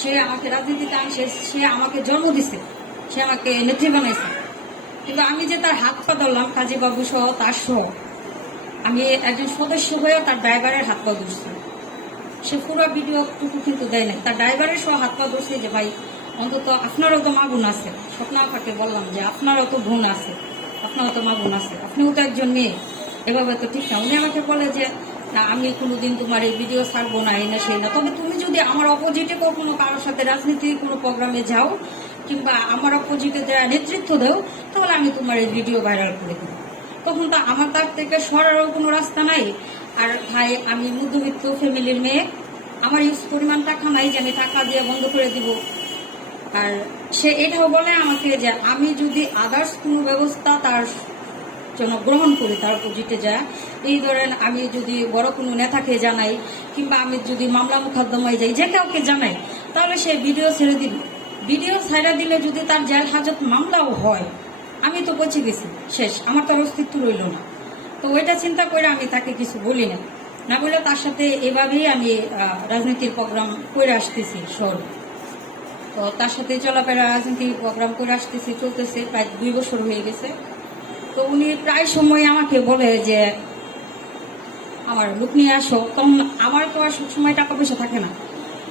সে আমাকে রাজনীতিতে আনছে সে আমাকে জন্ম দিছে। সে আমাকে নেত্রী বানাইছে। কিন্তু আমি যে তার হাত পা ধরলাম কাজী বাবু সহ, তার সহ, আমি একজন সদস্য হয়েও তার ড্রাইভারের হাত পা ধরছি। সে পুরো ভিডিওটুকু কিন্তু দেয় নাই। তার ড্রাইভারের সহ হাত পা ধরছে যে, ভাই, অন্তত আপনারও তো মা বোন আছে। স্বপ্ন আপাকে বললাম যে, আপনারও তো বোন আছে, আপনারও তো মা বোন আছে। আপনিও তো একজন মেয়ে। এভাবে তো ঠিক না। উনি আমাকে বলে যে না, আমি কোনোদিন তোমার এই ভিডিও ছাড়বো না, এই না, সেই না। তবে তুমি যদি আমার অপোজিটে কখনো কারোর সাথে রাজনীতি কোনো প্রোগ্রামে যাও, কিংবা আমার অপোজিটে যারা নেতৃত্ব দেও, তাহলে আমি তোমার এই ভিডিও ভাইরাল করে দেবো। তখন তো আমার তার থেকে সরারও কোনো রাস্তা নাই। আর ভাই, আমি মধ্যবিত্ত ফ্যামিলির মেয়ে, আমার ইউজ পরিমাণ টাকা নাই যে আমি টাকা দিয়ে বন্ধ করে দিব। আর সে এটাও বলে আমাকে যে আমি যদি আদার্স কোনো ব্যবস্থা তার জন্য গ্রহণ করি তার অপোজিটে যায়। এই ধরেন আমি যদি বড় কোনো নেতাকে জানাই, কিংবা আমি যদি মামলা মোকদ্দমায় যাই, যে কাউকে জানাই, তাহলে সে ভিডিও ছেড়ে দিবে। ভিডিও ছেড়ে দিলে যদি তার জেল হাজত মামলাও হয়, আমি তো পৌঁছে গেছি, শেষ। আমার তার অস্তিত্ব রইল না। তো ওইটা চিন্তা করে আমি তাকে কিছু বলি না। না বলে তার সাথে এভাবেই আমি রাজনীতির প্রোগ্রাম করে আসতেছি শহরে। তো তার সাথে চলাফেরা রাজনীতির প্রোগ্রাম করে আসতেছি, চলতেছে, প্রায় দুই বছর হয়ে গেছে। তো উনি প্রায় সময় আমাকে বলে যে, আমার লুক নিয়ে আসো। তখন আমার তো আর সবসময় টাকা পয়সা থাকে না।